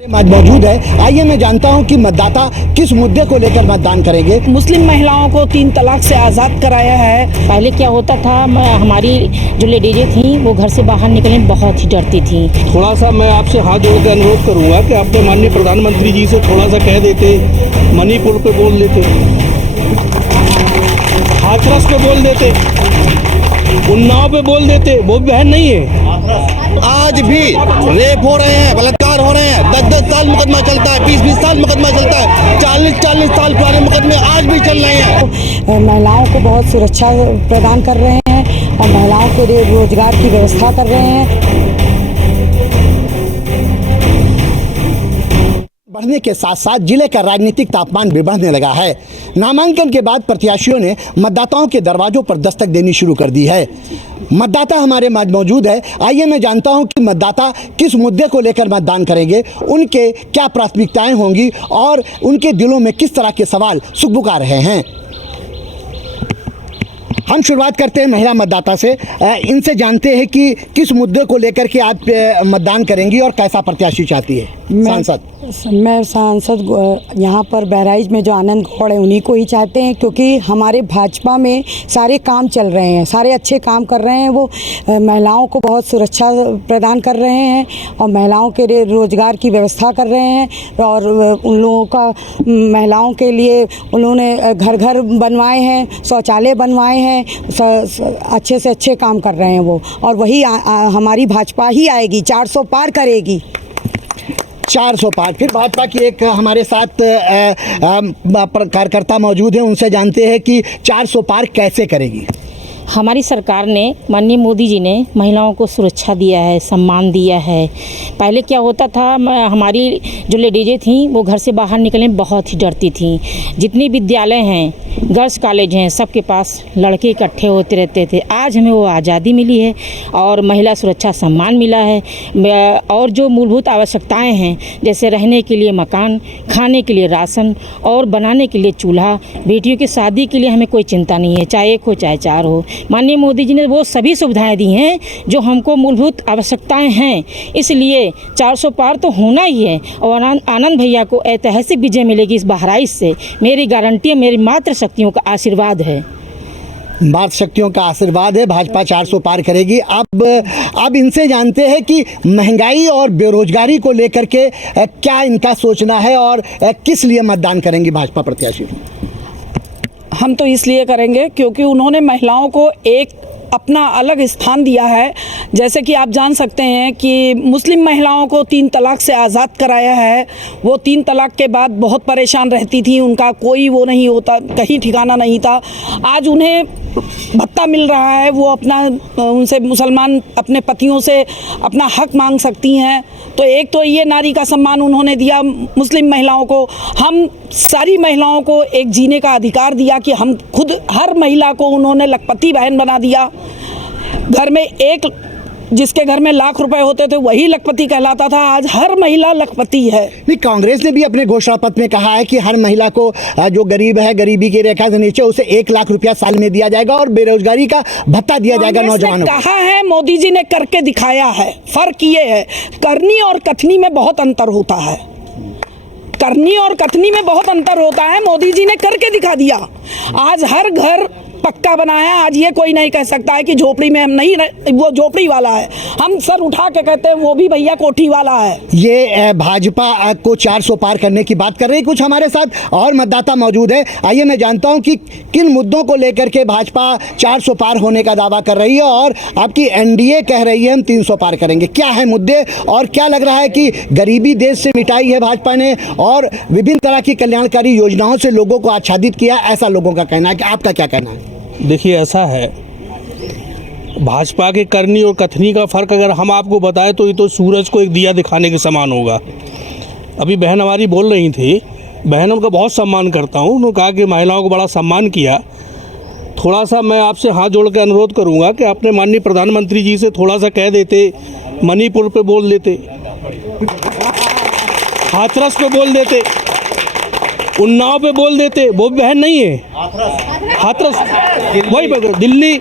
मौजूद है। आइए मैं जानता हूं कि मतदाता किस मुद्दे को लेकर मतदान करेंगे। मुस्लिम महिलाओं को 3 तलाक से आज़ाद कराया है। पहले क्या होता था, हमारी जो लेडीजें थी वो घर से बाहर निकलने में बहुत ही डरती थी। थोड़ा सा मैं आपसे हाथ जोड़ के अनुरोध करूंगा कि अपने माननीय प्रधानमंत्री जी से थोड़ा सा कह देते, मणिपुर पे बोल देते, हाथरस पे बोल देते, उन्नाव पे बोल देते। वो बहन नहीं है। आज भी रेप हो रहे हैं, बलात्कार हो रहे हैं। 10-10 साल मुकदमा चलता है, 20-20 साल मुकदमा चलता है, 40-40 साल पुराने मुकदमे आज भी चल रहे हैं। महिलाओं को बहुत सुरक्षा प्रदान कर रहे हैं और महिलाओं के लिए रोजगार की व्यवस्था कर रहे हैं। बढ़ने के साथ साथ जिले का राजनीतिक तापमान भी बढ़ने लगा है। नामांकन के बाद प्रत्याशियों ने मतदाताओं के दरवाजों पर दस्तक देनी शुरू कर दी है। मतदाता हमारे मौजूद है। आइए मैं जानता हूं कि मतदाता किस मुद्दे को लेकर मतदान करेंगे, उनके क्या प्राथमिकताएं होंगी और उनके दिलों में किस तरह के सवाल सुखबुका रहे हैं। हम शुरुआत करते हैं महिला मतदाता से। इनसे जानते हैं कि किस मुद्दे को लेकर के आप मतदान करेंगी और कैसा प्रत्याशी चाहती है। मैं सांसद यहाँ पर बहराइच में जो आनंद गौड़ है उन्हीं को ही चाहते हैं, क्योंकि हमारे भाजपा में सारे काम चल रहे हैं, सारे अच्छे काम कर रहे हैं। वो महिलाओं को बहुत सुरक्षा प्रदान कर रहे हैं और महिलाओं के लिए रोजगार की व्यवस्था कर रहे हैं और उन लोगों का महिलाओं के लिए उन्होंने घर घर बनवाए हैं, शौचालय बनवाए हैं, अच्छे से अच्छे काम कर रहे हैं वो। और वही हमारी भाजपा ही आएगी, 400 पार करेगी। 400 पार। फिर भाजपा की एक हमारे साथ कार्यकर्ता मौजूद हैं, उनसे जानते हैं कि 400 पार कैसे करेगी। हमारी सरकार ने, माननीय मोदी जी ने महिलाओं को सुरक्षा दिया है, सम्मान दिया है। पहले क्या होता था, हमारी जो लेडीजें थी वो घर से बाहर निकलने में बहुत ही डरती थी। जितने विद्यालय हैं, गर्ल्स कॉलेज हैं, सबके पास लड़के इकट्ठे होते रहते थे। आज हमें वो आज़ादी मिली है और महिला सुरक्षा सम्मान मिला है। और जो मूलभूत आवश्यकताएं हैं, जैसे रहने के लिए मकान, खाने के लिए राशन और बनाने के लिए चूल्हा, बेटियों की शादी के लिए हमें कोई चिंता नहीं है, चाहे एक हो चाहे 4 हो। माननीय मोदी जी ने वो सभी सुविधाएं दी हैं जो हमको मूलभूत आवश्यकताएं हैं। इसलिए 400 पार तो होना ही है और आनंद भैया को ऐतिहासिक विजय मिलेगी इस बहराइच से। मेरी गारंटी है, मेरी मातृ शक्तियों का आशीर्वाद है। मातृ शक्तियों का आशीर्वाद है, भाजपा 400 पार करेगी। अब इनसे जानते हैं कि महंगाई और बेरोजगारी को लेकर के क्या इनका सोचना है और किस लिए मतदान करेंगी भाजपा प्रत्याशी। हम तो इसलिए करेंगे क्योंकि उन्होंने महिलाओं को एक अपना अलग स्थान दिया है। जैसे कि आप जान सकते हैं कि मुस्लिम महिलाओं को 3 तलाक से आज़ाद कराया है। वो 3 तलाक के बाद बहुत परेशान रहती थी, उनका कोई वो नहीं होता, कहीं ठिकाना नहीं था। आज उन्हें भत्ता मिल रहा है, वो अपना उनसे मुसलमान अपने पतियों से अपना हक मांग सकती हैं। तो एक तो ये नारी का सम्मान उन्होंने दिया मुस्लिम महिलाओं को। हम सारी महिलाओं को एक जीने का अधिकार दिया कि हम खुद, हर महिला को उन्होंने लखपति बहन बना दिया। घर में एक, जिसके घर में लाख रुपए होते थे वही लखपति कहलाता था, आज हर महिला लखपति है। नहीं, कांग्रेस ने भी अपने घोषणा पत्र में कहा है कि हर महिला को जो गरीब है, गरीबी की रेखा से नीचे, उसे 1 लाख रुपया साल में दिया जाएगा और बेरोजगारी का भत्ता दिया जाएगा नौजवानों को। कहा है, मोदी जी ने करके दिखाया है। फर्क ये है, करनी और कथनी में बहुत अंतर होता है। करनी और कथनी में बहुत अंतर होता है। मोदी जी ने करके दिखा दिया। आज हर घर पक्का बनाया। आज ये कोई नहीं कह सकता है कि झोपड़ी में हम नहीं, वो झोपड़ी वाला है। हम सर उठा के कहते हैं वो भी भैया कोठी वाला है। ये भाजपा को 400 पार करने की बात कर रही। कुछ हमारे साथ और मतदाता मौजूद है। आइए मैं जानता हूं कि किन मुद्दों को लेकर के भाजपा 400 पार होने का दावा कर रही है और आपकी एनडीए कह रही है हम 300 पार करेंगे। क्या है मुद्दे और क्या लग रहा है कि गरीबी देश से मिटाई है भाजपा ने और विभिन्न तरह की कल्याणकारी योजनाओं से लोगों को आच्छादित किया, ऐसा लोगों का कहना है। कि आपका क्या कहना है? देखिए, ऐसा है, भाजपा के करनी और कथनी का फ़र्क अगर हम आपको बताएं तो ये तो सूरज को एक दिया दिखाने के समान होगा। अभी बहन हमारी बोल रही थी, बहन उनका बहुत सम्मान करता हूँ, उन्होंने कहा कि महिलाओं को बड़ा सम्मान किया। थोड़ा सा मैं आपसे हाथ जोड़ के अनुरोध करूँगा कि अपने माननीय प्रधानमंत्री जी से थोड़ा सा कह देते, मणिपुर पे बोल देते, हाथरस पे बोल देते, उन्नाव पे बोल देते। वो बहन नहीं है, हाथरस वही दिल्ली,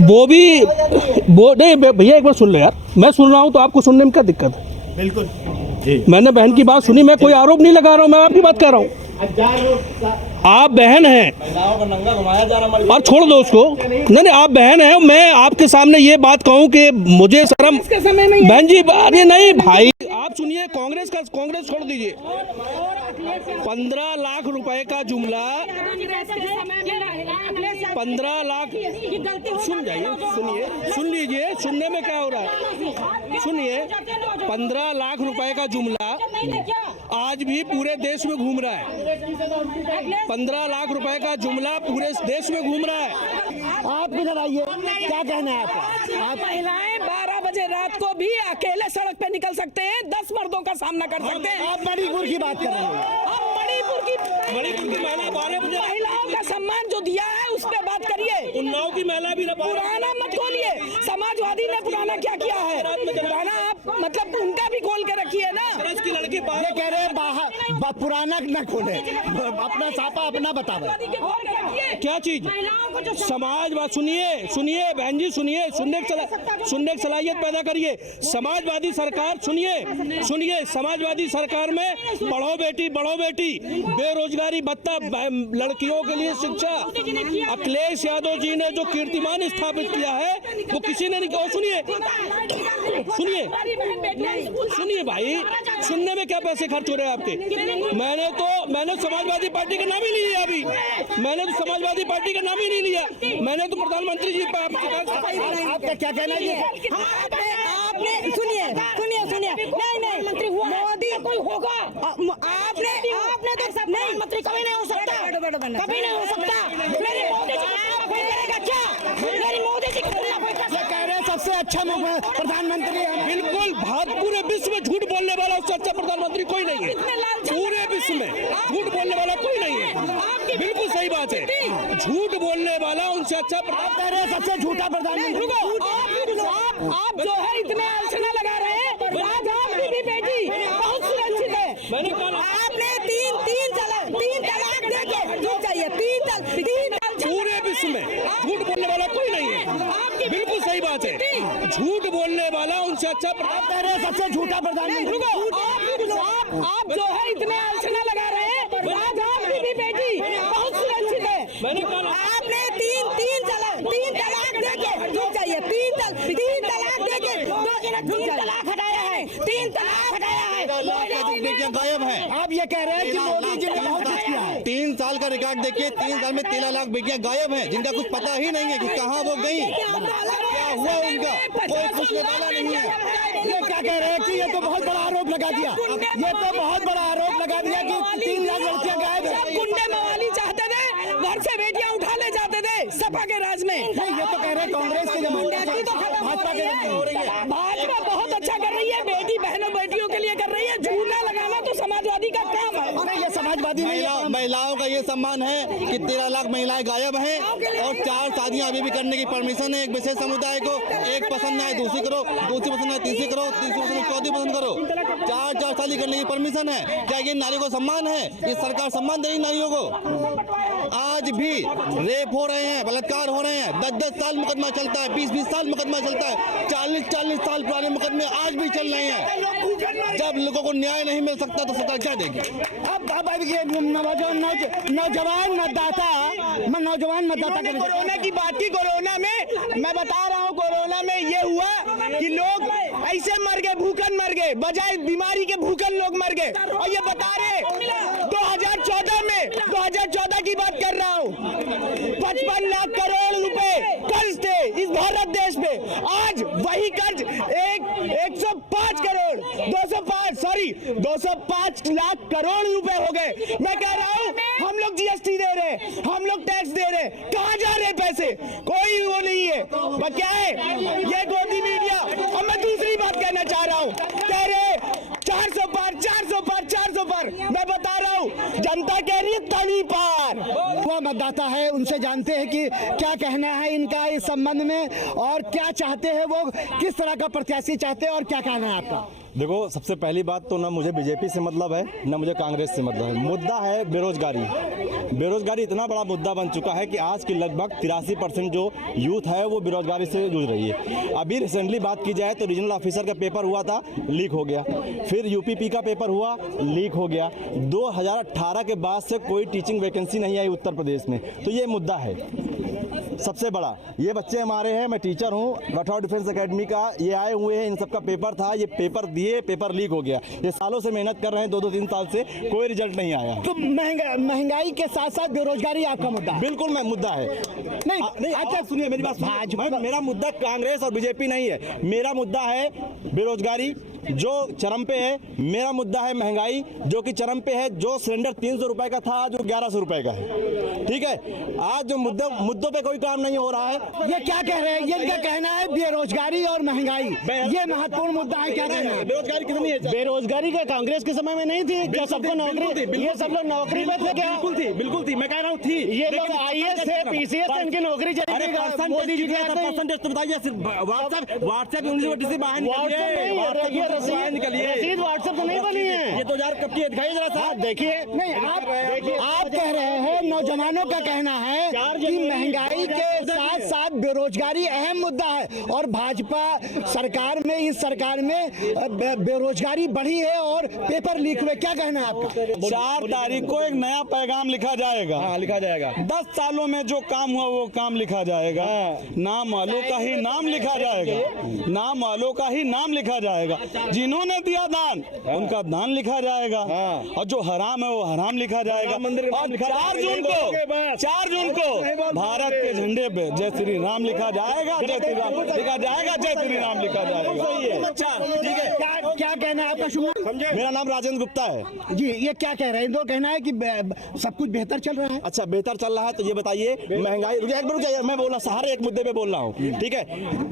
वो भी वो नहीं। भैया एक बार सुन लो यार, मैं सुन रहा हूँ तो आपको सुनने में क्या दिक्कत है? बिल्कुल। मैंने बहन की बात सुनी, मैं कोई आरोप नहीं लगा रहा हूँ, मैं आपकी बात कर रहा हूँ। आप बहन हैं और छोड़ दो उसको, नहीं आप बहन हैं, मैं आपके सामने ये बात कहूँ कि मुझे शर्म, बहन जी अरे नहीं भाई आप सुनिए, कांग्रेस छोड़ दीजिए। 15 लाख रुपए का जुमला, 15 लाख, सुन जाइए, सुन लीजिए, सुनने में क्या हो रहा है, सुनिए। 15 लाख रुपए का जुमला आज भी पूरे देश में घूम रहा है। 15 लाख रुपए का जुमला पूरे देश में घूम रहा है। आप किधर आइए, क्या कहना है आपका? आप महिलाएं 12 बजे रात को भी अकेले सड़क पे निकल सकते हैं, 10 मर्दों का सामना कर सकते हैं। आप मणिपुर की बात कर रहे हैं। आप मणिपुर की महिला 12 बजे महिलाओं का सम्मान जो दिया है उस पर बात करिए। उन्नाव की महिला भी पुराना मत खोलिए, समाजवादी ने पुराना क्या किया है, पुराना आप मतलब उनका भी खोल के रखिए ना। की लड़की ये कह रहे हैं बाहर पुराना न खोले, अपना छापा अपना बतावे। क्या चीज समाजवाद, सुनिए बहन जी, सुनने की सलाहियत पैदा करिए। समाजवादी सरकार, सुनिए समाजवादी सरकार में पढ़ो बेटी बेरोजगारी भत्ता, लड़कियों के लिए शिक्षा, अखिलेश यादव जी ने जो कीर्तिमान स्थापित किया है वो किसी ने नहीं किया। सुनिए भाई, सुनने में क्या पैसे खर्च हो रहे हैं आपके? मैंने समाजवादी पार्टी का नाम ही नहीं लिया अभी, मैंने तो समाजवादी पार्टी का नाम ही नहीं लिया, मैंने तो प्रधानमंत्री जी आपका क्या कहना है? आपने सुनिए नहीं मंत्री हुआ मोदी कोई होगा, आपने तो सब नहीं मंत्री कभी नहीं हो सकता, कभी नहीं हो सकता। मेरी मोदी जी कोई करेगा क्या? मेरी मोदी जी कह रहे हैं सबसे अच्छा प्रधानमंत्री है। बिल्कुल, पूरे विश्व में झूठ बोलने वाला उससे अच्छा प्रधानमंत्री कोई नहीं है, पूरे विश्व में झूठ बोलने वाला कोई नहीं है। बिल्कुल सही बात है, झूठ बोलने वाला उनसे अच्छा कह रहे हैं सबसे झूठा प्रधानमंत्री। आप जो है इतने अड़चना लगा रहे हैं, आज आपकी भी बेटी बहुत सुरक्षित है। मैंने कहा आपने तीन तलाक देके झूठ चाहिए, तीन पूरे विश्व में झूठ बोलने वाला कोई नहीं है। बिल्कुल सही बात है, झूठ बोलने वाला उनसे अच्छा कह रहे हैं सबसे झूठा प्रधानमंत्री। आप जो है इतने अड़चना लगा रहे हैं, आज आपकी भी बेटी बहुत सुरक्षित है। मैंने कहा आपने तीन तलाक देके झूठ चाहिए, तीन तलाक देके 3 तलाक हटाया है, 3 तलाक हटाया है। बेटियां गायब हैं। आप ये कह रहे हैं कि मोदी जी ने बहुत कुछ किया है। 3 साल का रिकॉर्ड देखिए, 3 साल में 13 लाख बेटियां गायब हैं, जिनका कुछ पता ही नहीं है कि कहाँ वो गई, क्या हुआ उनका, कोई पूछने वाला नहीं है। ये क्या कह रहे हैं कि ये तो बहुत बड़ा आरोप लगा दिया, ये तो बहुत बड़ा आरोप लगा दिया कि 3 लाख लड़कियां गायब है। गुंडे मवाली चाहते थे, घर से बेटियां उठा ले जाते थे सपा के राज में। नहीं, ये तो कह रहे हैं कांग्रेस के जमाने से भाजपा के जमाने हो रही है। भाजपा बहुत अच्छा कर रही है, बेटी बहनों बेटियों के लिए कर रही है, झूला लगाना तो समाजवादी का काम है। नहीं, ये समाजवादी नहीं है। महिलाओं का ये सम्मान है कि 13 लाख महिलाएं गायब हैं और 4 शादियां अभी भी करने की परमिशन है। एक विशेष समुदाय को, एक पसंद आए दूसरी करो, दूसरी पसंद आए तीसरी करो, तीसरी पसंद चौथी पसंद करो, 4 शादी करने की परमिशन है। क्या ये नारियों को सम्मान है? ये सरकार सम्मान दे रही नारियों को? आज भी रेप हो रहे हैं, बलात्कार हो रहे हैं, 10-10 साल मुकदमा चलता है, 20-20 साल मुकदमा चलता है, 40-40 साल पुराने मुकदमे आज भी चल रहे हैं। जब लोगों को न्याय नहीं मिल सकता तो सरकार क्या देगी? अब ये नौजवान मतदाता कोरोना की बात की, कोरोना में मैं बता रहा हूँ, कोरोना में ये हुआ कि लोग ऐसे मर गए, भूखन मर गए, बजाय बीमारी के भूखन लोग मर गए। और ये बता रहे 2014 की बात कर रहा हूँ, 55 लाख करोड़ रुपए कर्ज थे इस भारत देश में। आज वही कर्ज 205 लाख करोड़ रुपए हो गए। मैं कह रहा हूँ हम लोग जीएसटी दे रहे हैं, हम लोग टैक्स दे रहे हैं, कहाँ जा रहे हैं पैसे? कोई वो नहीं है। क्या है ये गोदी मीडिया? और मैं दूसरी बात कहना चाह रहा हूँ, कह रहे 400 पार, मैं बता रहा हूँ जनता कह रही है तनी पार। वो मतदाता है, उनसे जानते हैं कि क्या कहना है इनका इस संबंध में और क्या चाहते हैं, वो किस तरह का प्रत्याशी चाहते हैं और क्या कहना है आपका? देखो, सबसे पहली बात तो ना मुझे बीजेपी से मतलब है ना मुझे कांग्रेस से मतलब है। मुद्दा है बेरोजगारी। बेरोजगारी इतना बड़ा मुद्दा बन चुका है कि आज की लगभग 83% जो यूथ है वो बेरोजगारी से जूझ रही है। अभी रिसेंटली बात की जाए तो रीजनल ऑफिसर का पेपर हुआ था, लीक हो गया। फिर यूपीपी का पेपर हुआ, लीक हो गया। 2018 के बाद से कोई टीचिंग वैकेंसी नहीं आई उत्तर प्रदेश में। तो ये मुद्दा है सबसे बड़ा। ये बच्चे हमारे हैं, मैं टीचर हूँ राठौर डिफेंस एकेडमी का, ये आए हुए हैं, इन सब का पेपर था, ये पेपर दिए, पेपर लीक हो गया। ये सालों से मेहनत कर रहे हैं, 2-3 साल से कोई रिजल्ट नहीं आया। तो महंगाई के साथ साथ बेरोजगारी आपका मुद्दा है? बिल्कुल मैं मुद्दा है। नहीं अच्छा सुनिए मेरी बात। मेरा मुद्दा कांग्रेस और बीजेपी नहीं है। मेरा मुद्दा है बेरोजगारी जो चरम पे है। मेरा मुद्दा है महंगाई जो कि चरम पे है। जो सिलेंडर 300 रुपए का था जो 1100 रुपए का है। ठीक है, आज जो मुद्दों पे कोई काम नहीं हो रहा है। ये क्या कह रहे हैं? ये इनका कहना है बेरोजगारी और महंगाई ये महत्वपूर्ण मुद्दा है। क्या कहना है? बेरोजगारी कितनी है? बेरोजगारी का कांग्रेस के समय में नहीं थी क्या? सबको नौकरी, ये सब लोग नौकरी में थे क्या? बिल्कुल थी। मैं कह रहा हूँ थी। ये लोग आईएएस थे, पीसीएस थे, इनकी नौकरी चली गई। मोदी जी परसेंटेज तो बताइए। व्हाट्सएप यूनिवर्सिटी से बाहर निकलिए। रसीद व्हाट्सएप से नहीं बनी है। ये तो यार कब की है, दिखाइए जरा सा। देखिए नहीं, आप कह रहे हैं, नौजवानों का कहना है कि महंगाई के साथ साथ बेरोजगारी अहम मुद्दा है और भाजपा सरकार में, इस सरकार में बेरोजगारी बढ़ी है और पेपर लीक हुए। क्या कहना है आपका? 4 तारीख को एक नया पैगाम लिखा जाएगा। हाँ, लिखा जाएगा। 10 सालों में जो काम हुआ वो काम लिखा जाएगा। नाम वालों का ही नाम लिखा जाएगा। नाम वालों का ही नाम लिखा जाएगा। जिन्होंने दिया दान उनका दान लिखा जाएगा और जो हराम है वो हराम लिखा जाएगा। और 4 जून को भारत के झंडे पे जय श्री राम लिखा जाएगा। जय श्री राम लिखा जाएगा। जय श्री राम लिखा जाएगा। अच्छा ठीक है, क्या कहना है आपका? शुभ समझे। मेरा नाम राजेंद्र गुप्ता है जी। ये क्या कह रहे हैं? इनको कहना है कि सब कुछ बेहतर चल रहा है। अच्छा बेहतर चल रहा है तो ये बताइए महंगाई। मैं बोल रहा हर एक मुद्दे पे बोल रहा हूँ। ठीक है,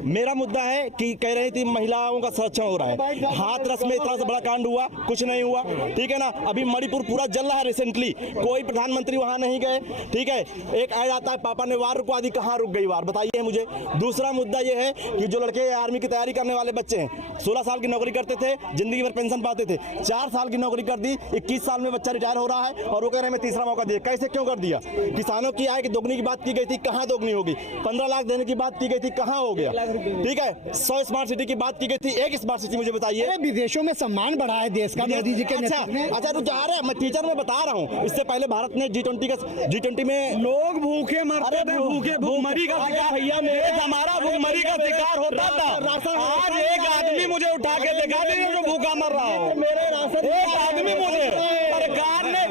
मेरा मुद्दा है कि कह रही थी महिलाओं का संरक्षण हो रहा है। हाथरस में इतना सा बड़ा कांड हुआ, कुछ नहीं हुआ। ठीक है ना, अभी मणिपुर पूरा जल रहा है रिसेंटली, कोई प्रधानमंत्री वहां नहीं गए। ठीक है, एक आ जाता है पापा ने वार रुकवा दी, कहाँ रुक गई वार, बताइए मुझे। दूसरा मुद्दा ये है कि जो लड़के आर्मी की तैयारी करने वाले बच्चे हैं, 16 साल की नौकरी करते थे, जिंदगी भर पेंशन पाते थे, 4 साल की नौकरी कर दी, 21 साल में बच्चा रिटायर हो रहा है और वो कह रहे हैं मैं तीसरा मौका दिया। कैसे, क्यों कर दिया? किसानों की आय की दोगुनी की बात की गई थी, कहाँ दोगुनी होगी? 15 लाख देने की बात की गई थी, कहाँ हो गया? ठीक है, 100 स्मार्ट सिटी की बात की गई थी, एक स्मार्ट सिटी मुझे बताइए। विदेशों में सम्मान बढ़ा है देश का मोदी जी के नेतृत्व में। अच्छा रुक जा रहे हैं, मैं टीचर में बता रहा हूँ। इससे पहले भारत ने G20 में लोग भूखे मरते थे, भूखमरी का शिकार। भैया हमारा भूखमरी का शिकार होता था। आज एक आदमी मुझे उठा के दिखा दीजिए जो भूखा मर रहा हो। एक आदमी मुझे सरकार ने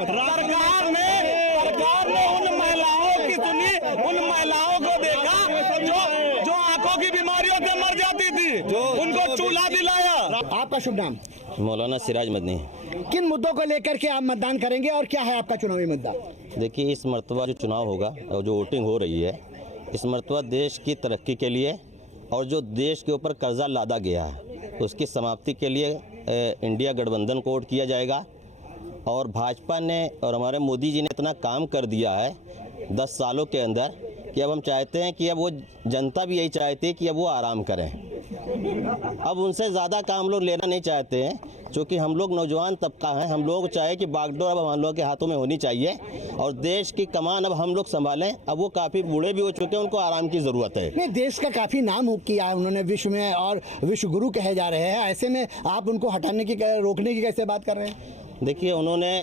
उन महिलाओं की सुनी, उन महिलाओं को देखा जो आंखों की बीमारियों से मर जाती थी, उनको चूल्हा दिलाया। आपका शुभ नाम? मौलाना सिराज मदनी। किन मुद्दों को लेकर के आप मतदान करेंगे और क्या है आपका चुनावी मुद्दा? देखिए, इस मरतबा जो चुनाव होगा और जो वोटिंग हो रही है, इस मरतबा देश की तरक्की के लिए और जो देश के ऊपर कर्जा लादा गया है उसकी समाप्ति के लिए इंडिया गठबंधन को वोट किया जाएगा। और भाजपा ने और हमारे मोदी जी ने इतना काम कर दिया है 10 सालों के अंदर कि अब हम चाहते हैं कि अब वो जनता भी यही चाहती है कि अब वो आराम करें। अब उनसे ज़्यादा काम लोग लेना नहीं चाहते हैं, क्योंकि हम लोग नौजवान तबका हैं। हम लोग चाहे कि बागडोर अब हम लोग के हाथों में होनी चाहिए और देश की कमान अब हम लोग संभालें। अब वो काफ़ी बूढ़े भी हो चुके हैं, उनको आराम की ज़रूरत है। नहीं, देश का काफ़ी नाम किया है उन्होंने विश्व में और विश्व गुरु कहे जा रहे हैं। ऐसे में आप उनको हटाने की, रोकने की कैसे बात कर रहे हैं? देखिए उन्होंने,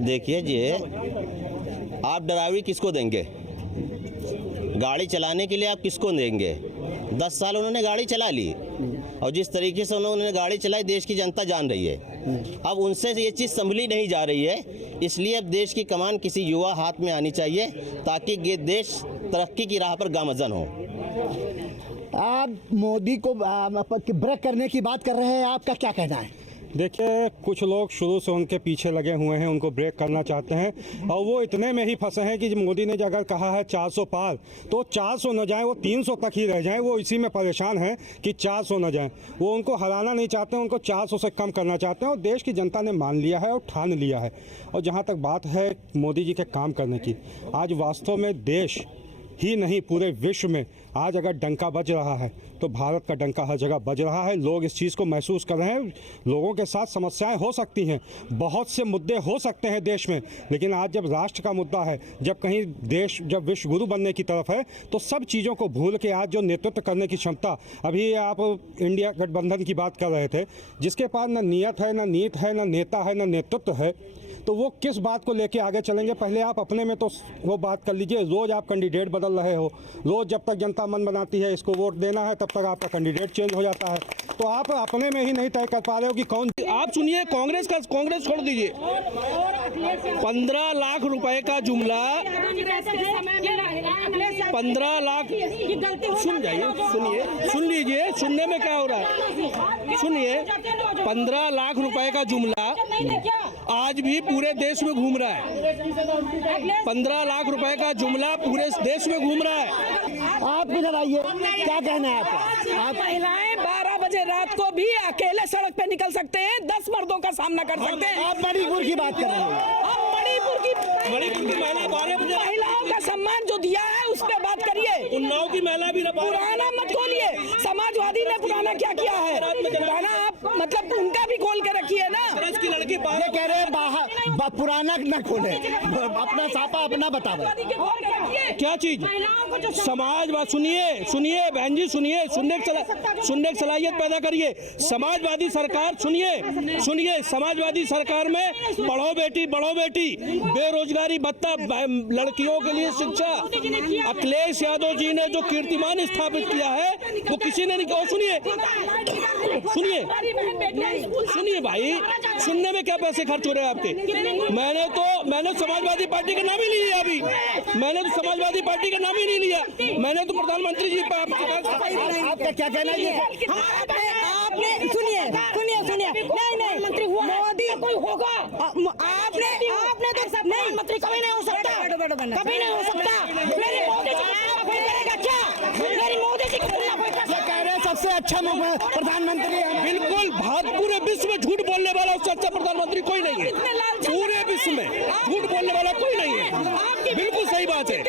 देखिए जी, आप ड्राइवरी किसको देंगे? गाड़ी चलाने के लिए आप किसको देंगे? 10 साल उन्होंने गाड़ी चला ली और जिस तरीके से उन्होंने गाड़ी चलाई देश की जनता जान रही है। अब उनसे ये चीज़ संभली नहीं जा रही है, इसलिए अब देश की कमान किसी युवा हाथ में आनी चाहिए ताकि ये देश तरक्की की राह पर गामजन हो। आप मोदी को ब्रेक करने की बात कर रहे हैं, आपका क्या कहना है? देखिए, कुछ लोग शुरू से उनके पीछे लगे हुए हैं, उनको ब्रेक करना चाहते हैं और वो इतने में ही फंसे हैं कि मोदी ने अगर कहा है 400 पार तो 400 न जाए, वो 300 तक ही रह जाएं। वो इसी में परेशान हैं कि 400 न जाएं। वो उनको हराना नहीं चाहते हैं, उनको 400 से कम करना चाहते हैं और देश की जनता ने मान लिया है और ठान लिया है। और जहाँ तक बात है मोदी जी के काम करने की, आज वास्तव में देश ही नहीं पूरे विश्व में आज अगर डंका बज रहा है तो भारत का डंका हर जगह बज रहा है। लोग इस चीज़ को महसूस कर रहे हैं। लोगों के साथ समस्याएं हो सकती हैं, बहुत से मुद्दे हो सकते हैं देश में, लेकिन आज जब राष्ट्र का मुद्दा है, जब कहीं देश जब विश्व गुरु बनने की तरफ है, तो सब चीज़ों को भूल के आज जो नेतृत्व करने की क्षमता, अभी आप इंडिया गठबंधन की बात कर रहे थे, जिसके पास न नियत है, न नीत है, न नेता है, न नेतृत्व है, तो वो किस बात को लेके आगे चलेंगे? पहले आप अपने में तो वो बात कर लीजिए। रोज़ आप कैंडिडेट बदल रहे हो, रोज़ जब तक जनता मन बनाती है इसको वोट देना है तब तक आपका कैंडिडेट चेंज हो जाता है, तो आप अपने में ही नहीं तय कर पा रहे हो कि कौन। आप सुनिए, कांग्रेस छोड़ दीजिए। 15 लाख रुपए का जुमला, 15 लाख, सुन जाइए, सुन लीजिए, सुनने में क्या हो रहा है, सुनिए। 15 लाख रुपए का जुमला आज भी पूरे देश में घूम रहा है। 15 लाख रुपए का जुमला पूरे देश में घूम रहा है। आप इधर आइए, क्या कहना है आपका? आप महिलाएं 12 बजे रात को भी अकेले सड़क पे निकल सकते हैं, 10 मर्दों का सामना कर सकते हैं। आप मणिपुर की बात कर रहे हैं। आप मणिपुर की महिला 12 बजे महिलाओं का सम्मान जो दिया है उस पर बात करिए। उन्नाव की महिला भी पुराना मत खोलिए। समाजवादी ने पुराना क्या किया है? पुराना आप मतलब उनका भी खोल के रखिए ना। की लड़की ये कह रहे हैं बाहर पुराना न खोले, अपना सापा अपना बताओ। क्या चीज? समाजवाद, सुनिए बहन जी, सुनने की सलाहियत पैदा करिए। समाजवादी सरकार, सुनिए, समाजवादी सरकार में पढ़ो बेटी, बेरोजगारी भत्ता, लड़कियों के लिए शिक्षा, अखिलेश यादव जी ने जो कीर्तिमान स्थापित किया है वो किसी ने नहीं कहा। सुनिए भाई, सुनने में क्या पैसे खर्च हो रहे हैं आपके? मैंने समाजवादी पार्टी का नाम ही नहीं लिया अभी, मैंने तो समाजवादी पार्टी का नाम ही नहीं लिया, मैंने तो प्रधानमंत्री जी आपका क्या कहना है? आपने सुनिए, नहीं मंत्री हुआ मोदी कोई होगा, आपने तो सब नहीं, मंत्री कभी नहीं हो सकता, कभी नहीं हो सकता। मेरी मोदी जी कोई करेगा क्या? मेरी मोदी जी कह रहे हैं सबसे अच्छा प्रधानमंत्री है। बिल्कुल, पूरे विश्व में झूठ बोलने वाला उससे अच्छा प्रधानमंत्री कोई नहीं है। पूरे विश्व में झूठ बोलने वाला कोई नहीं है। बिल्कुल सही बात है,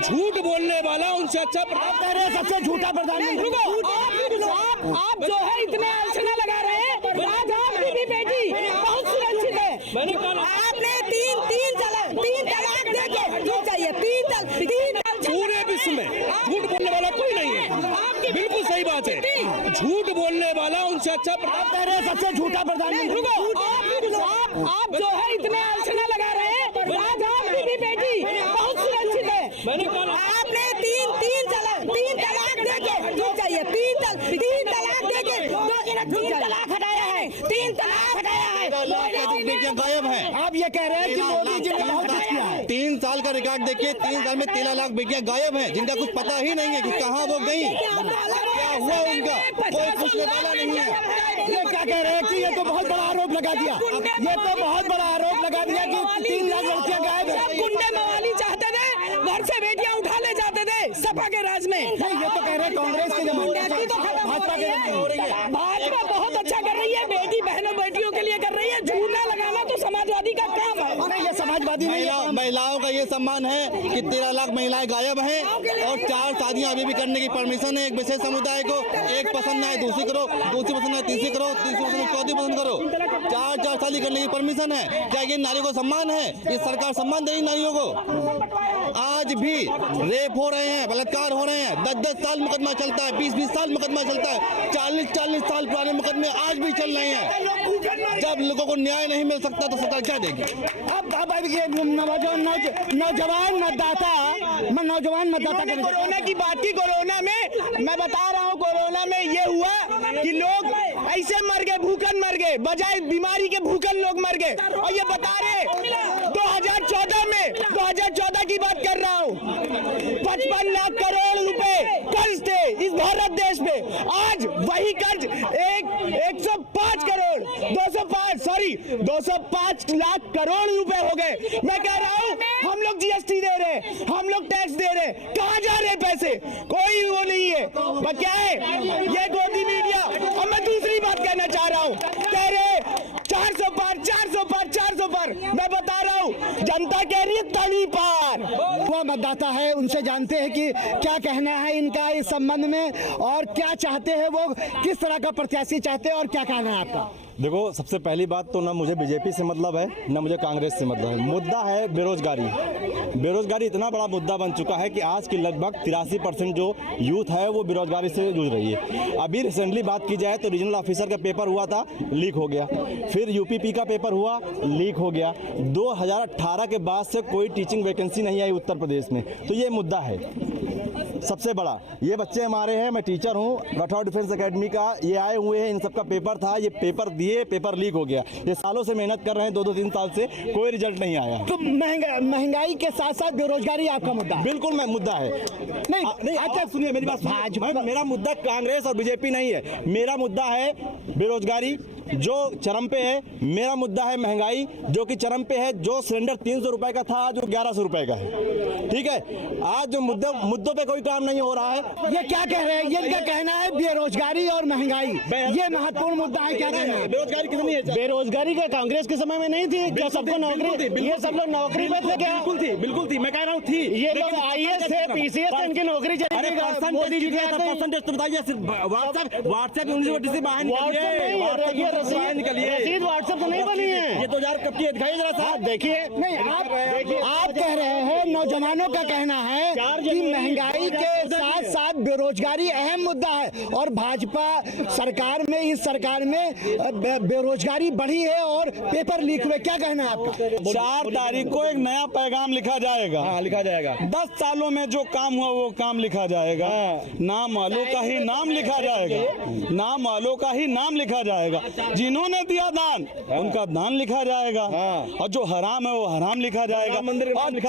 झूठ बोलने वाला उनसे अच्छा कह रहे हैं सबसे झूठा प्रधानमंत्री। आप जो है इतने आलोचना लगा रहे हैं, आज आपकी भी बेटी बहुत सुरक्षित है। मैंने कहा आपने तीन तलाक देके जो चाहिए, तीन तलाक पूरे विश्व में झूठ बोलने वाला कोई नहीं है। बिल्कुल सही बात है, झूठ बोलने वाला उनसे अच्छा कह रहे हैं सबसे झूठा प्रधानमंत्री। आप जो है इतने आलोचना लगा रहे हैं, आज आपकी भी बेटी बहुत सुरक्षित है। मैंने कहा आपने तीन तलाक देके जो चाहिए, तीन तलाक देके 3 तलाक हटाया है, 3 तलाक हटाया है। बेटियां गायब हैं। आप ये कह रहे हैं कि मोदी जी ने बहुत कुछ किया है। 3 साल का रिकॉर्ड देखिए, 3 साल में 13 लाख बेटियां गायब हैं, जिनका कुछ पता ही नहीं है कि कहाँ वो गई, क्या हुआ उनका, कोई पूछने वाला नहीं है। ये क्या कह रहे हैं कि ये तो बहुत बड़ा आरोप लगा दिया, ये तो बहुत बड़ा आरोप लगा दिया कि 3 लाख लड़कियां गायब हैं। गुंडे मवाली चाहते थे, घर से बेटियां उठा ले जाते थे सपा के राज में। नहीं, ये तो कह रहे हैं कांग्रेस के जमाने में, भाजपा के जमाने हो रही है। भाजपा बहुत अच्छा कर रही है, बेटी बहनों बेटियों के लिए कर रही है। झूठा लगाना तो समाजवादी का काम है। नहीं, ये समाजवादी नहीं है। महिलाओं का ये सम्मान है कि 13 लाख महिलाएं गायब हैं और 4 शादियां अभी भी करने की परमिशन है। एक विशेष समुदाय को, एक पसंद आए दूसरी करो, दूसरी पसंद आए तीसरी करो, तीसरी पसंद आए चौथी पसंद करो। 4 शादी करने की परमिशन है। क्या ये नारी को सम्मान है? ये सरकार सम्मान देगी नारियों को? आज भी रेप हो रहे हैं, बलात्कार हो रहे हैं, 10-10 साल मुकदमा चलता है, 20-20 साल मुकदमा चलता है, 40-40 साल पुराने मुकदमे आज भी चल रहे हैं। जब लोगों को न्याय नहीं मिल सकता तो सरकार क्या देगी? अब ये नौजवान मतदाता कोरोना की बात की, कोरोना में मैं बता रहा हूँ, कोरोना में ये हुआ कि लोग ऐसे मर गए, भूखन मर गए, बजाय बीमारी के भूखन लोग मर गए। और ये बता रहे 2014 की बात कर रहा हूँ, 55 लाख करोड़ रुपए कर्ज थे इस भारत देश में। आज वही कर्ज 205 लाख करोड़ रुपए हो गए। मैं कह रहा हूँ हम लोग जीएसटी दे रहे हैं, हम लोग टैक्स दे रहे हैं, कहाँ जा रहे पैसे? कोई वो नहीं है। पर क्या है ये गोदी मीडिया? और मैं दूसरी बात कहना चाह रहा हूँ, कह रहे 400 पार, मैं बता रहा हूँ जनता कह रही है तली पार। मतदाता है, उनसे जानते हैं कि क्या कहना है इनका इस संबंध में और क्या चाहते हैं, वो किस तरह का प्रत्याशी चाहते हैं और क्या कहना है आपका। देखो, सबसे पहली बात तो ना मुझे बीजेपी से मतलब है ना मुझे कांग्रेस से मतलब है। मुद्दा है बेरोजगारी। बेरोजगारी इतना बड़ा मुद्दा बन चुका है कि आज की लगभग 83% जो यूथ है वो बेरोजगारी से जूझ रही है। अभी रिसेंटली बात की जाए तो रीजनल ऑफिसर का पेपर हुआ था, लीक हो गया। फिर यूपीपी का पेपर हुआ, लीक हो गया। 2018 के बाद से कोई टीचिंग वैकेंसी नहीं आई उत्तर प्रदेश में, तो ये मुद्दा है सबसे बड़ा। ये बच्चे हमारे हैं, मैं टीचर हूँ राठौर डिफेंस एकेडमी का, ये आए हुए हैं, इन सबका पेपर था, ये पेपर दिए, पेपर लीक हो गया। ये सालों से मेहनत कर रहे हैं, 2-3 साल से कोई रिजल्ट नहीं आया। तो महंगाई के साथ साथ बेरोजगारी आपका मुद्दा है? बिल्कुल मैं मुद्दा है। नहीं अच्छा सुनिए मेरी बात। मेरा मुद्दा कांग्रेस और बीजेपी नहीं है, मेरा मुद्दा है बेरोजगारी जो चरम पे है। मेरा मुद्दा है महंगाई जो कि चरम पे है। जो सिलेंडर 300 रुपए का था आज वो 1100 रुपए का है। ठीक है, आज जो मुद्दों पे कोई काम नहीं हो रहा है। ये क्या कह रहे हैं? ये इनका कहना है बेरोजगारी और महंगाई ये महत्वपूर्ण मुद्दा है। क्या कहना है? बेरोजगारी कितनी है? बेरोजगारी का कांग्रेस के समय में नहीं थी क्या? सबको नौकरी, ये सब लोग नौकरी में थे क्या? बिल्कुल थी, मैं कह रहा हूँ थी। ये लोग आईएएस थे, पीसीएस थे, इनकी नौकरी चली गई। मोदी जी के परसेंटेज तो बताइए। व्हाट्सएप यूनिवर्सिटी से बाहर निकलिए, रसीद व्हाट्सएप से नहीं बनी है। ये 2000 कब की है दिखाइए जरा सा। देखिए, नहीं आप कह रहे हैं, नौजवानों का कहना है कि महंगाई के साथ साथ बेरोजगारी अहम मुद्दा है और भाजपा सरकार में, इस सरकार में बेरोजगारी बढ़ी है और पेपर लीक हुए। क्या कहना है आपका? 4 तारीख को एक नया पैगाम लिखा जाएगा। हाँ, लिखा जाएगा। 10 सालों में जो काम हुआ वो काम लिखा जाएगा। नाम वालों का ही नाम लिखा जाएगा। नाम वालों का ही नाम लिखा जाएगा। जिन्होंने दिया दान उनका दान लिखा जाएगा और जो हराम है वो हराम लिखा जाएगा। और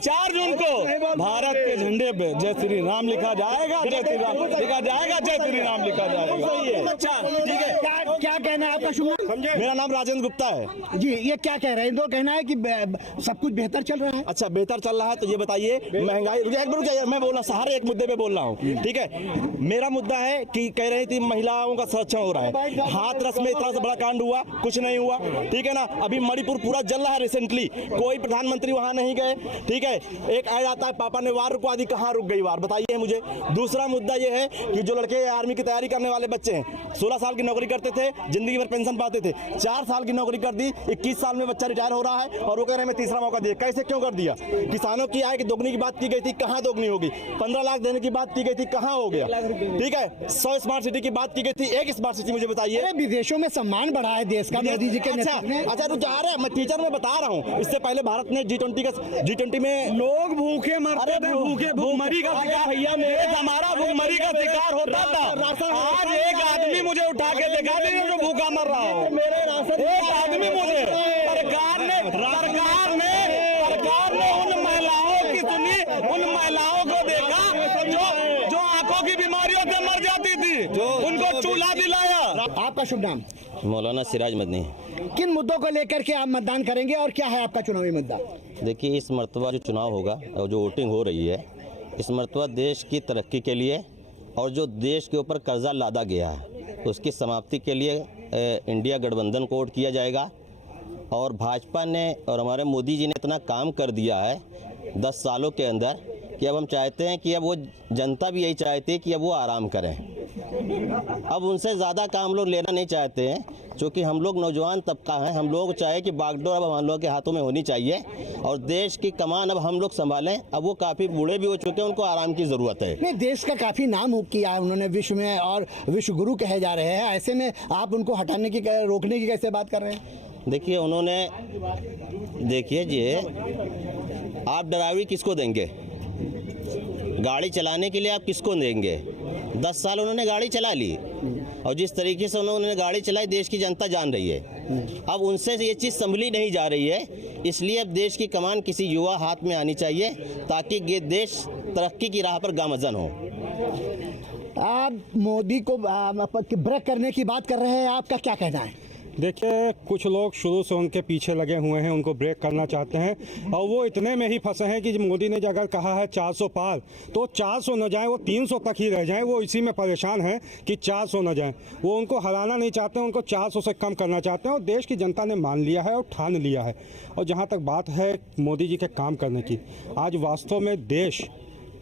4 जून को भारत के झंडे पे जय श्री राम लिखा जाएगा, जय श्री राम लिखा जाएगा, जय श्री राम लिखा जाएगा। अच्छा ठीक है, क्या कहना है आपका? शुभ मेरा नाम राजेंद्र गुप्ता है जी। ये क्या कह रहे हैं? इनको कहना है कि सब कुछ बेहतर चल रहा है। अच्छा, बेहतर चल रहा है तो ये बताइए महंगाई। एक बार मैं बोल रहा हूँ, हर एक मुद्दे पे बोल रहा हूँ। ठीक है, मेरा मुद्दा है कि कह रही थी महिलाओं का संरक्षण हो रहा है। हाथरस में इतना बड़ा कांड हुआ, कुछ नहीं हुआ। ठीक है ना, अभी मणिपुर पूरा जल रहा है रिसेंटली, कोई प्रधानमंत्री वहां नहीं गए। ठीक है, एक ऐड आता है पापा ने वार रुकवा दी, कहाँ रुक गई वार बताइए मुझे। दूसरा मुद्दा ये है कि जो लड़के आर्मी की तैयारी करने वाले बच्चे हैं, 16 साल की नौकरी करते थे, जिंदगी भर पेंशन पाते थे, 4 साल की नौकरी कर दी, 21 साल में बच्चा रिटायर हो रहा है और वो कह रहे हैं मैं तीसरा मौका दिया। कैसे, क्यों कर दिया? किसानों की आय की दोगुनी की बात की गई थी, कहाँ दोगुनी होगी? 15 लाख देने की बात की गई थी, कहाँ हो गया? ठीक है, 100 स्मार्ट सिटी की बात की गई थी, एक स्मार्ट सिटी मुझे बताइए। विदेशों में सम्मान बढ़ा है देश का मोदी जी के नेतृत्व में। अच्छा रुक जा रहे हैं, मैं टीचर में बता रहा हूँ। इससे पहले भारत ने G20 में लोग भूखे मरते थे, भूखमरी का भैया में हमारा भूखमरी का शिकार होता था। आज एक आदमी मुझे उठा के दिखा दीजिए जो भूखा मर रहा हो। एक आदमी मुझे सरकार ने उन महिलाओं की सुनी, उन महिलाओं को देखा जो आंखों की बीमारियों से मर जाती थी, उनको चूल्हा दिलाया। आपका शुभ नाम? मौलाना सिराज मदनी। किन मुद्दों को लेकर के आप मतदान करेंगे और क्या है आपका चुनावी मुद्दा? देखिए, इस मरतबा जो चुनाव होगा और जो वोटिंग हो रही है, इस मरतबा देश की तरक्की के लिए और जो देश के ऊपर कर्जा लादा गया है उसकी समाप्ति के लिए इंडिया गठबंधन को वोट किया जाएगा। और भाजपा ने और हमारे मोदी जी ने इतना काम कर दिया है 10 सालों के अंदर कि अब हम चाहते हैं कि अब वो जनता भी यही चाहती है कि अब वो आराम करें। अब उनसे ज़्यादा काम लोग लेना नहीं चाहते हैं, क्योंकि हम लोग नौजवान तबका हैं। हम लोग चाहे कि बागडोर अब हम लोग के हाथों में होनी चाहिए और देश की कमान अब हम लोग संभालें। अब वो काफ़ी बूढ़े भी हो चुके हैं, उनको आराम की ज़रूरत है। नहीं, देश का काफ़ी नाम किया है उन्होंने विश्व में और विश्व गुरु कहे जा रहे हैं। ऐसे में आप उनको हटाने की, रोकने की कैसे बात कर रहे हैं? देखिए, उन्होंने देखिए जी, आप ड्राइवरी किसको देंगे? गाड़ी चलाने के लिए आप किसको देंगे? 10 साल उन्होंने गाड़ी चला ली और जिस तरीके से उन्होंने गाड़ी चलाई देश की जनता जान रही है। अब उनसे ये चीज़ संभली नहीं जा रही है, इसलिए अब देश की कमान किसी युवा हाथ में आनी चाहिए ताकि ये देश तरक्की की राह पर गामजन हो। आप मोदी को ब्रेक करने की बात कर रहे हैं, आपका क्या कहना है? देखिए, कुछ लोग शुरू से उनके पीछे लगे हुए हैं, उनको ब्रेक करना चाहते हैं और वो इतने में ही फंसे हैं कि मोदी ने अगर कहा है 400 पार, तो 400 न जाए, वो 300 तक ही रह जाएं। वो इसी में परेशान हैं कि 400 न जाए। वो उनको हराना नहीं चाहते, उनको 400 से कम करना चाहते हैं और देश की जनता ने मान लिया है और ठान लिया है। और जहाँ तक बात है मोदी जी के काम करने की, आज वास्तव में देश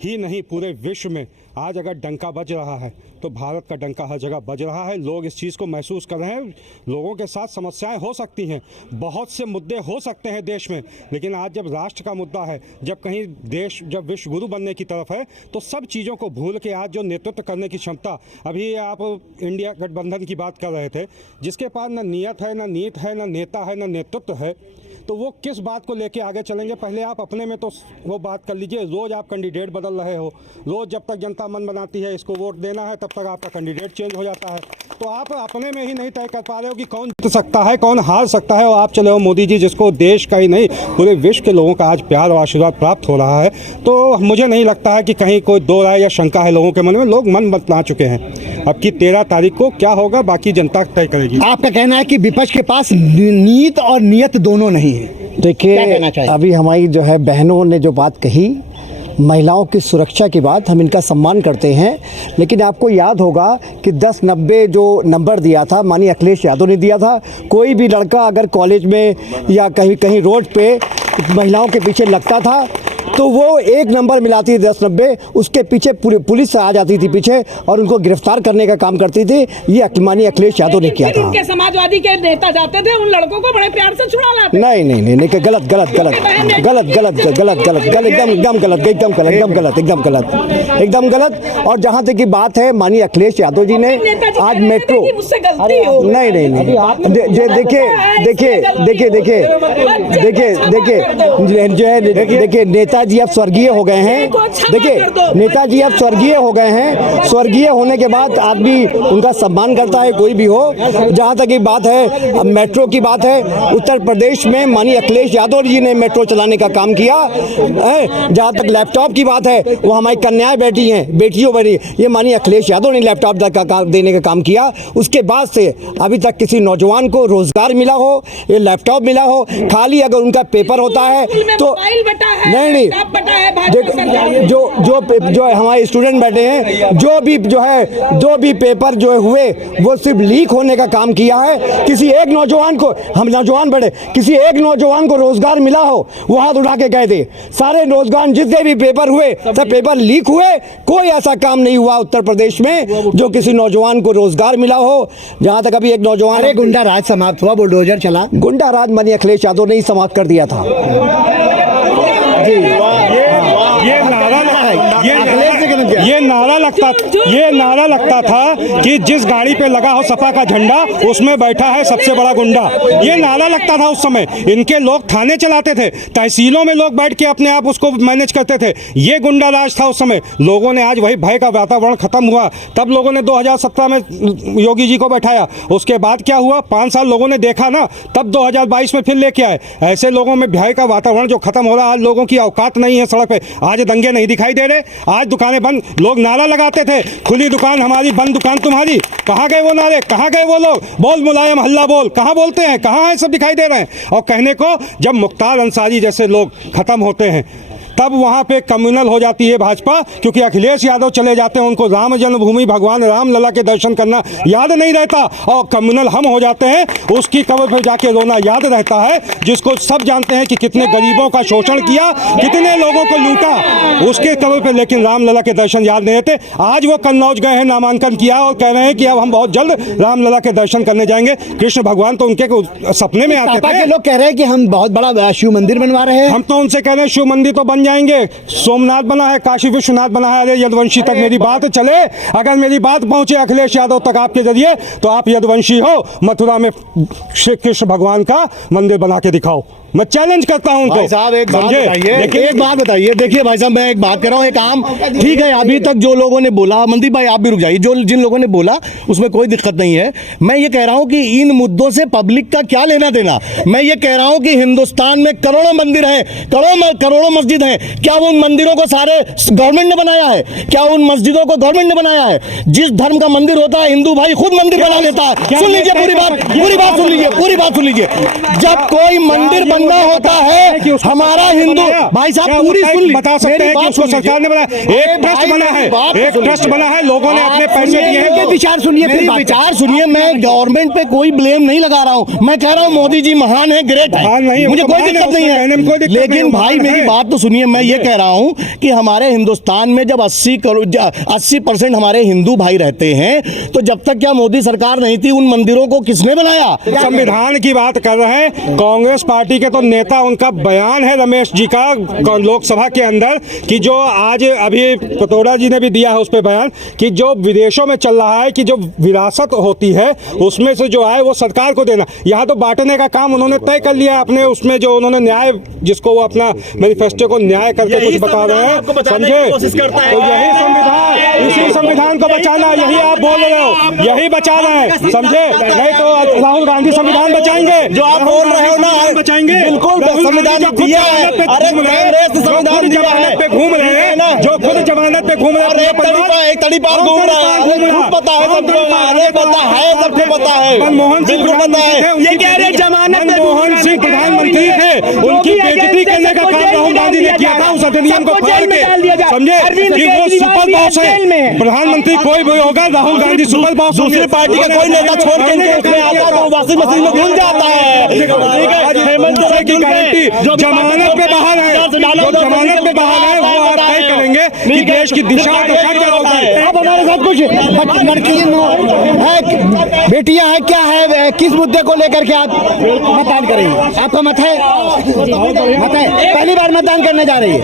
ही नहीं पूरे विश्व में आज अगर डंका बज रहा है तो भारत का डंका हर जगह बज रहा है। लोग इस चीज़ को महसूस कर रहे हैं। लोगों के साथ समस्याएं हो सकती हैं, बहुत से मुद्दे हो सकते हैं देश में, लेकिन आज जब राष्ट्र का मुद्दा है, जब कहीं देश जब विश्व गुरु बनने की तरफ है, तो सब चीज़ों को भूल के आज जो नेतृत्व करने की क्षमता, अभी आप इंडिया गठबंधन की बात कर रहे थे, जिसके पास न नियत है, न नीत है, न नेता है, न नेतृत्व है, तो वो किस बात को लेके आगे चलेंगे? पहले आप अपने में तो वो बात कर लीजिए। रोज़ आप कैंडिडेट बदल रहे हो, रोज़ जब तक जनता मन बनाती है इसको वोट देना है, तब तक आपका कैंडिडेट चेंज हो जाता है। तो आप अपने में ही नहीं तय कर पा रहे हो कि कौन जीत सकता है, कौन हार सकता है, और आप चले हो मोदी जी, जिसको देश का ही नहीं पूरे विश्व के लोगों का आज प्यार और आशीर्वाद प्राप्त हो रहा है। तो मुझे नहीं लगता है कि कहीं कोई दो राय या शंका है लोगों के मन में। लोग मन बदला चुके हैं। अब की 13 तारीख को क्या होगा बाकी जनता तय करेगी। आपका कहना है कि विपक्ष के पास नीयत और नियत दोनों नहीं है। देखिए, अभी हमारी जो है बहनों ने जो बात कही, महिलाओं की सुरक्षा की बात, हम इनका सम्मान करते हैं, लेकिन आपको याद होगा कि 10-90 जो नंबर दिया था माननीय अखिलेश यादव ने दिया था। कोई भी लड़का अगर कॉलेज में या कहीं कहीं रोड पे महिलाओं के पीछे लगता था तो वो 1 नंबर मिलाती थी 10-90, उसके पीछे पूरी पुलिस आ जाती थी पीछे और उनको गिरफ्तार करने का काम करती थी। ये माननीय अखिलेश यादव ने किया था। उनके समाजवादी के नेता जाते थे, उन लड़कों को बड़े प्यार से छुड़ा लाते। नहीं नहीं नहीं, नहीं गलत गलत गलत गलत गलत गलत गलत गलत एकदम गलत, एकदम गलत, एकदम गलत, एकदम गलत, एकदम गलत। और जहाँ तक की बात है, माननीय अखिलेश यादव जी ने आज मेट्रो, नहीं नहीं नहीं, देखिए नेताजी अब स्वर्गीय हो गए हैं। देखिए नेताजी अब स्वर्गीय हो गए हैं। स्वर्गीय होने के बाद आदमी उनका सम्मान करता है, कोई भी हो। जहाँ तक की बात है, अब मेट्रो की बात है, उत्तर प्रदेश में माननीय अखिलेश यादव जी ने मेट्रो चलाने का काम किया है। जहाँ तक लैपटॉप की बात है, वो हमारी कन्याएं बैठी हैं, बेटियों बनी, ये माननीय अखिलेश यादव ने लैपटॉप देने का काम किया। उसके बाद से अभी तक किसी नौजवान को रोजगार मिला हो, ये लैपटॉप मिला हो। खाली अगर उनका पेपर होता है तो नहीं, जो हमारे स्टूडेंट बैठे हैं, जो भी पेपर जो हुए वो सिर्फ लीक होने का काम किया है। किसी एक नौजवान को, हम नौजवान बैठे, किसी एक नौजवान को रोजगार मिला हो, वो हाथ उठा के कह दे। सारे नौजवान जितने भी पेपर हुए सब पेपर लीक हुए। कोई ऐसा काम नहीं हुआ उत्तर प्रदेश में जो किसी नौजवान को रोजगार मिला हो। जहां तक अभी एक नौजवान, गुंडा राज समाप्त हुआ, बुलडोजर चला। गुंडा राज माननीय अखिलेश यादव ने ही समाप्त कर दिया था। ये नारा लगता था कि जिस गाड़ी पे लगा हो सपा का झंडा, उसमें बैठा है सबसे बड़ा गुंडा। ये नारा लगता था उस समय। इनके लोग थाने चलाते थे, तहसीलों में लोग बैठ के अपने आप उसको मैनेज करते थे। ये गुंडा राज था उस समय। लोगों ने आज वही भय का वातावरण खत्म हुआ, तब लोगों ने 2017 में योगी जी को बैठाया। उसके बाद क्या हुआ, 5 साल लोगों ने देखा ना, तब 2022 में फिर लेके आए। ऐसे लोगों में भय का वातावरण जो खत्म हो रहा है, आज लोगों की औकात नहीं है सड़क पे। आज दंगे नहीं दिखाई दे रहे, आज दुकानें बंद। लोग नारा लगाते थे, खुली दुकान हमारी, बंद दुकान तुम्हारी। कहाँ गए वो नारे, कहाँ गए वो लोग? बोल मुलायम हल्ला बोल, कहाँ बोलते हैं, कहाँ है? सब दिखाई दे रहे हैं। और कहने को जब मुख्तार अंसारी जैसे लोग खत्म होते हैं, तब वहाँ पे कम्युनल हो जाती है भाजपा, क्योंकि अखिलेश यादव चले जाते हैं, उनको राम जन्मभूमि भगवान राम लला के दर्शन करना याद नहीं रहता, और कम्युनल हम हो जाते हैं। उसकी कब्र पे जाके रोना याद रहता है, जिसको सब जानते हैं कि कितने गरीबों का शोषण किया, कितने लोगों को लूटा, उसके कब्र पे लेकिन राम लला के दर्शन याद नहीं रहते। आज वो कन्नौज गए हैं, नामांकन किया और कह रहे हैं कि अब हम बहुत जल्द राम लला के दर्शन करने जाएंगे। कृष्ण भगवान तो उनके सपने में आते थे। लोग कह रहे हैं कि हम बहुत बड़ा शिव मंदिर बनवा रहे हैं। हम तो उनसे कह रहे हैं शिव मंदिर तो बन जाएंगे, सोमनाथ बना है, काशी विश्वनाथ बना है। अरे यदुवंशी तक मेरी बात चले, अगर मेरी बात पहुंचे अखिलेश यादव तक आपके जरिए, तो आप यदुवंशी हो, मथुरा में श्री कृष्ण भगवान का मंदिर बना के दिखाओ। मैं चैलेंज करता हूं उनको। साहब एक बात बताइए, देखिए भाई साहब, मैं एक बात कर रहा हूं, एक आम, ठीक है, अभी तक जो लोगों ने बोला, मनदीप भाई आप भी रुक जाइए, जिन लोगों ने बोला उसमें कोई दिक्कत नहीं है। मैं ये कह रहा हूं कि इन मुद्दों से पब्लिक का क्या लेना देना। मैं ये कह रहा हूं कि हिंदुस्तान में करोड़ों मंदिर हैं, करोड़ों मस्जिद हैं, हैं, क्या उन मंदिरों को सारे गवर्नमेंट ने बनाया है? क्या उन मस्जिदों को गवर्नमेंट ने बनाया है? जिस धर्म का मंदिर होता है, हिंदू भाई खुद मंदिर बना लेता है। सुन लीजिए पूरी बात सुन लीजिए। जब कोई मंदिर बनना होता है, हमारा हिंदू भाई साहब पूरी सुन लीजिए, बता सकते हैं कि उसको सरकार ने बनाया, एक ट्रस्ट बना है, एक ट्रस्ट बना है, लोगों ने अपने पैसे दिए हैं। विचार सुनिए, विचार सुनिए। मैं गवर्नमेंट पे कोई ब्लेम नहीं लगा रहा हूँ, मैं कह रहा हूँ मोदी जी महान है, ग्रेट है, मुझे कोई दिक्कत नहीं है। लेकिन भाई मेरी बात तो सुनिए, मैं ये कह रहा हूँ कि हमारे हिंदुस्तान में जब 80% हमारे हिंदू भाई रहते हैं, तो जब तक क्या मोदी सरकार नहीं थी, उन मंदिरों को किसने बनाया? संविधान की बात कर रहे हैं, कांग्रेस पार्टी के तो नेता, उनका बयान है रमेश जी का लोकसभा के अंदर कि जो आज अभी पतौड़ा जी ने भी दिया है उस पर बयान कि जो विदेशों में चल रहा है कि जो विरासत होती है उसमें से जो है वो सरकार को देना, यहाँ तो बांटने का काम उन्होंने तय कर लिया अपने उसमें, जो उन्होंने न्याय, जिसको वो अपना मैनिफेस्टो को न्याय करके कुछ बता रहे हैं, समझे? तो यही संविधान, इसी संविधान को बचाना, यही आप बोल रहे हो, यही बचा रहे हैं, समझे? नहीं तो राहुल गांधी संविधान बचाएंगे, जो आप बोल रहे हो ना, बचाएंगे, बिल्कुल संविधान दिया है। अरे कांग्रेस संविधान जमानत पे घूम रहे हैं ना, जो खुद जमानत पे घूम रहे हैं, एक तड़ी पार घूम रहा है, पता है सबको, अरे पता है सबको, पता है, मनमोहन सिंह प्रधानमंत्री, ये कह रहे जमानत, मनमोहन सिंह प्रधानमंत्री थे, उनकी बेइज्जती करने का काम राहुल गांधी ने किया था उस अधिनियम को फाड़ के, समझे? कि वो सुपर बॉस है, प्रधानमंत्री कोई भी होगा, राहुल गांधी सुपर बॉस, दूसरी पार्टी का कोई नेता छोड़ के आता है तो वॉशिंग मशीन में घुल जाता है। हेमंत सोरेन की गारंटी जमानत पे बाहर है, जो जमानत पे बाहर है वो आप तय करेंगे कि देश की दिशा क्या होगी। आप हमारे साथ कुछ लड़कियां है, बेटियां हैं, क्या है, किस मुद्दे को लेकर के आप मतदान करेंगे? आपका मत है? मत है? पहली बार मतदान करने जा रही है,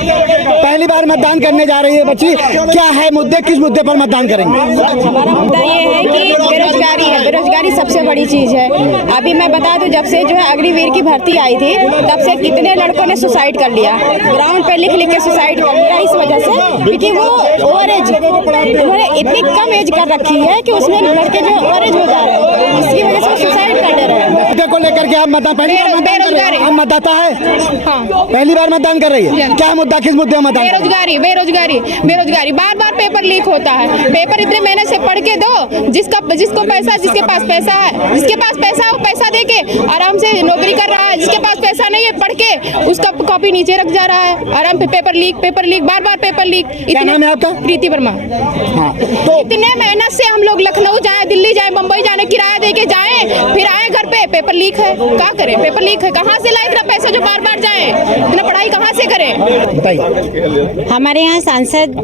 पहली बार मतदान करने जा रही है बच्ची, क्या है मुद्दे, किस मुद्दे पर मतदान करेंगे? हमारा मुद्दा ये है कि बेरोजगारी है, बेरोजगारी सबसे बड़ी चीज है। अभी मैं बता दूं, जब से जो है अग्निवीर की भर्ती आई थी, तब से कितने लड़कों ने सुसाइड कर लिया, ग्राउंड पे लिख लिख के सुसाइड कर लिया, इस वजह से क्योंकि वो ओवर एज, उन्होंने इतनी कम एज कर रखी है कि उसमें लड़के जो ओवर एज हो जा रहे हैं, इसकी वजह से वो सुसाइड कर ले रहे हैं। मुद्दे को लेकर के आप मतदान, पहली बार मतदान कर रहे हैं? आप मतदाता है? हाँ, पहली बार मतदान कर रही है, क्या मुद्दा, किस मुद्दे में मतदान? बेरोजगारी, बेरोजगारी, बेरोजगारी, बार बार पेपर लीक होता है। पेपर इतने मेहनत से पढ़ के दो, जिसको पैसा, जिसके पास पैसा है, जिसके पास पैसा है वो पैसा दे के आराम से नौकरी कर रहा है, जिसके पास पैसा नहीं है पढ़ के उसका कॉपी नीचे रख जा रहा है आराम पे। पेपर लीक, बार बार पेपर लीक। क्या नाम है आपका? प्रीति वर्मा। हाँ, तो इतने मेहनत से हम लोग लखनऊ जाए, दिल्ली जाए, मुंबई जाने किराया दे के जाए, फिर आए घर पे पेपर लीक है, क्या करें? पेपर लीक है, कहाँ से लाए इतना पैसा जो बार बार जाए, इतना पढ़ाई कहाँ से करें? बताइए। हमारे यहाँ सांसद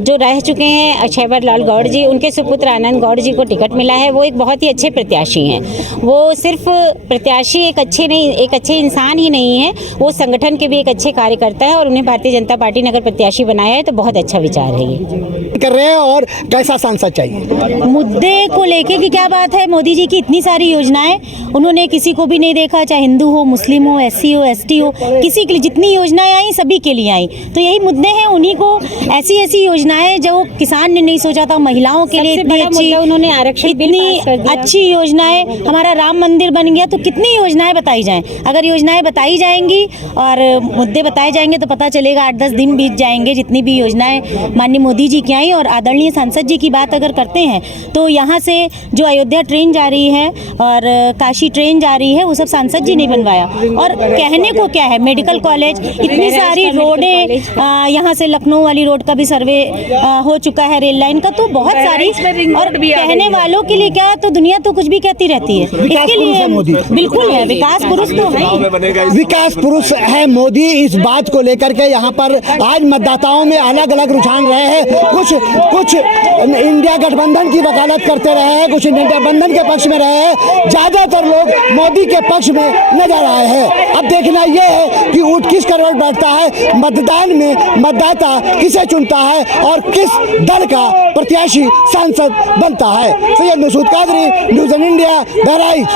जो रह चुके हैं अक्षयवर लाल गौड़ जी, उनके सुपुत्र आनंद गौड़ जी को टिकट मिला है। वो एक बहुत ही अच्छे प्रत्याशी हैं। वो सिर्फ प्रत्याशी एक अच्छे इंसान ही नहीं है, वो संगठन के भी एक अच्छे कार्यकर्ता है और उन्हें भारतीय जनता पार्टी ने अगर प्रत्याशी बनाया है तो बहुत अच्छा विचार है ये कर रहे हैं। और कैसा सांसद चाहिए? मुद्दे को लेके कि क्या बात है, मोदी जी की इतनी सारी योजनाएं, उन्होंने किसी को भी नहीं देखा, चाहे हिंदू हो, मुस्लिम हो, एससी हो, एसटी हो, किसी के लिए जितनी योजनाएं आई सभी के लिए आई। तो यही मुद्दे हैं, उन्हीं को ऐसी योजनाएं जो किसान ने नहीं सोचा था, महिलाओं के लिए इतनी अच्छी, उन्होंने आरक्षण, इतनी अच्छी योजनाएं, हमारा राम मंदिर बन गया, तो कितनी योजनाएं बताई जाएं। अगर योजनाएं बताई जाएंगी और मुद्दे बताए जाएंगे तो पता चलेगा 8-10 दिन बीत जाएंगे जितनी भी योजनाएं माननीय मोदी जी की आई। और आदरणीय सांसद जी की बात अगर करते हैं तो यहाँ से जो अयोध्या ट्रेन जा रही है और काशी ट्रेन जा रही है, वो सब सांसद जी ने बनवाया। और कहने को क्या है, मेडिकल कॉलेज, इतनी सारी रोडें, यहाँ से लखनऊ वाली रोड का भी सर्वे हो चुका है, रेल लाइन का, तो बहुत सारी। और कहने वालों के लिए क्या, तो दुनिया तो कुछ भी कहती रहती है, इसके लिए बिल्कुल है, विकास पुरुष तो है, विकास पुरुष है मोदी। इस बात को लेकर के यहाँ पर आज मतदाताओं में अलग अलग रुझान रहे हैं। कुछ इंडिया गठबंधन की वकालत करते रहे हैं, कुछ इंडिया गठबंधन के पक्ष में रहे हैं, ज्यादातर लोग मोदी के पक्ष में नजर आए हैं। अब देखना यह है कि ऊँट किस करवट बैठता है, मतदान में मतदाता किसे चुनता है और किस दल का प्रत्याशी सांसद बनता है। Syed Masood Qadri, news 18 India, Bahraich.